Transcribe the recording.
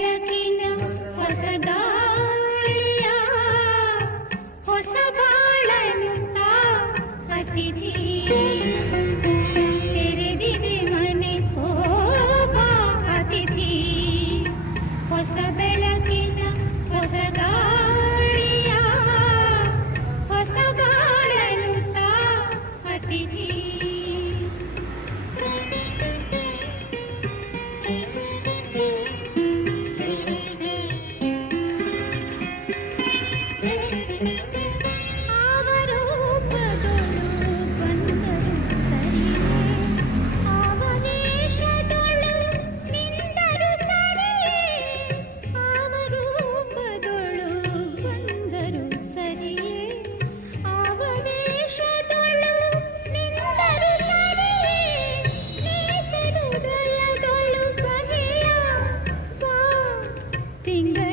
ಬೆಳಕಿನ ಹೊಸಗಾಳಿಯ ಹೊಸ ಬಾಳನುತ್ತ ಅತಿಥಿ ತೆರೆದಿದೆ ಮನೆ ಹೋಬಾ ಅತಿಥಿ ಹೊಸ ಬೆಳಕಿನ ಹೊಸಗಾಳಿಯ ಹೊಸ ಬಾಳನುತ್ತ ಅತಿಥಿ ತಿಂಗಳ